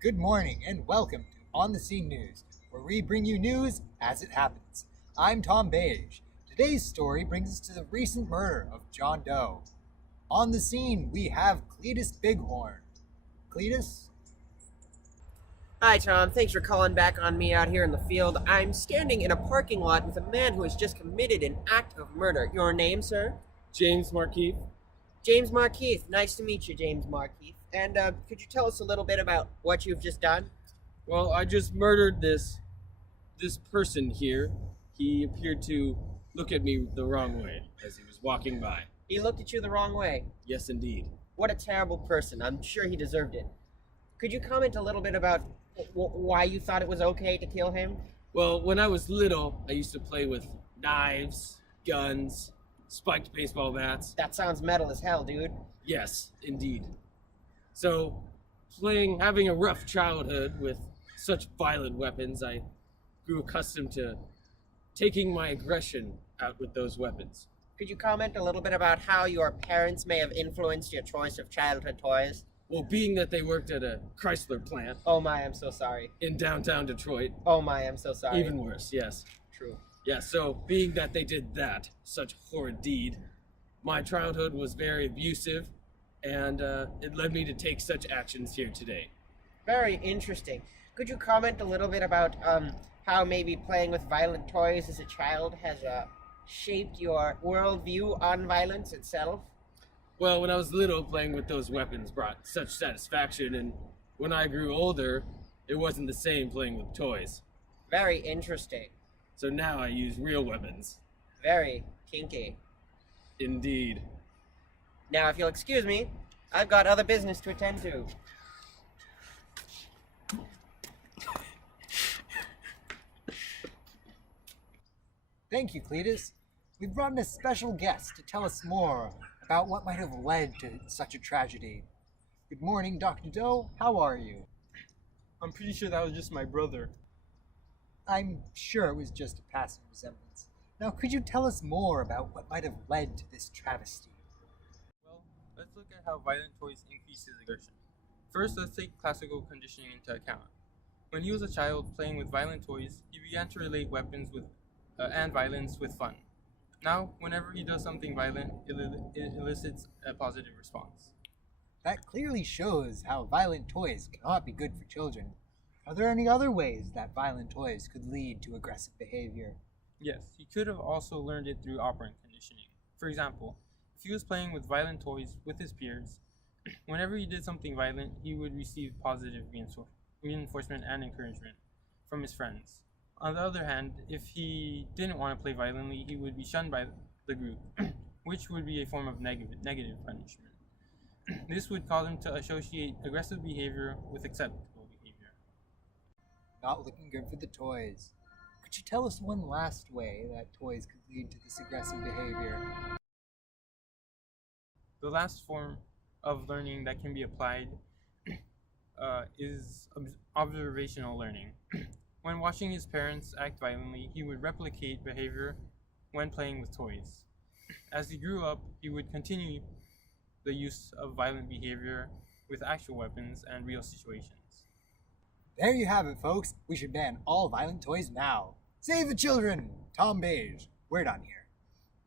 Good morning and welcome to On the Scene News, where we bring you news as it happens. I'm Tom Beige. Today's story brings us to the recent murder of John Doe. On the scene, we have Cletus Bighorn. Cletus? Hi, Tom. Thanks for calling back on me out here in the field. I'm standing in a parking lot with a man who has just committed an act of murder. Your name, sir? James Markeith. James Markeith. Nice to meet you, James Markeith. And could you tell us a little bit about what you've just done? Well, I just murdered this person here. He appeared to look at me the wrong way as he was walking by. He looked at you the wrong way. Yes, indeed. What a terrible person. I'm sure he deserved it. Could you comment a little bit about why you thought it was okay to kill him? Well, when I was little, I used to play with knives, guns, spiked baseball bats. That sounds metal as hell, dude. Yes, indeed. So, having a rough childhood with such violent weapons, I grew accustomed to taking my aggression out with those weapons. Could you comment a little bit about how your parents may have influenced your choice of childhood toys? Well, being that they worked at a Chrysler plant Oh my, I'm so sorry. in downtown Detroit, Oh my, I'm so sorry. even worse, yes. True. Yeah, so being that they did that, such horrid deed, my childhood was very abusive, and it led me to take such actions here today. Very interesting. Could you comment a little bit about how maybe playing with violent toys as a child has shaped your worldview on violence itself? Well, when I was little, playing with those weapons brought such satisfaction, and when I grew older, it wasn't the same playing with toys. Very interesting. So now I use real weapons. Very kinky. Indeed. Now, if you'll excuse me, I've got other business to attend to. Thank you, Cletus. We've brought in a special guest to tell us more about what might have led to such a tragedy. Good morning, Dr. Doe. How are you? I'm pretty sure that was just my brother. I'm sure it was just a passing resemblance. Now, could you tell us more about what might have led to this travesty? Well, let's look at how violent toys increase his aggression. First, let's take classical conditioning into account. When he was a child playing with violent toys, he began to relate weapons and violence with fun. Now, whenever he does something violent, it elicits a positive response. That clearly shows how violent toys cannot be good for children. Are there any other ways that violent toys could lead to aggressive behavior? Yes, he could have also learned it through operant conditioning. For example, if he was playing with violent toys with his peers, whenever he did something violent, he would receive positive reinforcement and encouragement from his friends. On the other hand, if he didn't want to play violently, he would be shunned by the group, which would be a form of negative punishment. This would cause him to associate aggressive behavior with acceptable behavior. Not looking good for the toys. Could you tell us one last way that toys could lead to this aggressive behavior? The last form of learning that can be applied is observational learning. When watching his parents act violently, he would replicate behavior when playing with toys. As he grew up, he would continue the use of violent behavior with actual weapons and real situations. There you have it, folks. We should ban all violent toys now. Save the children! Tom Beige. Word on here.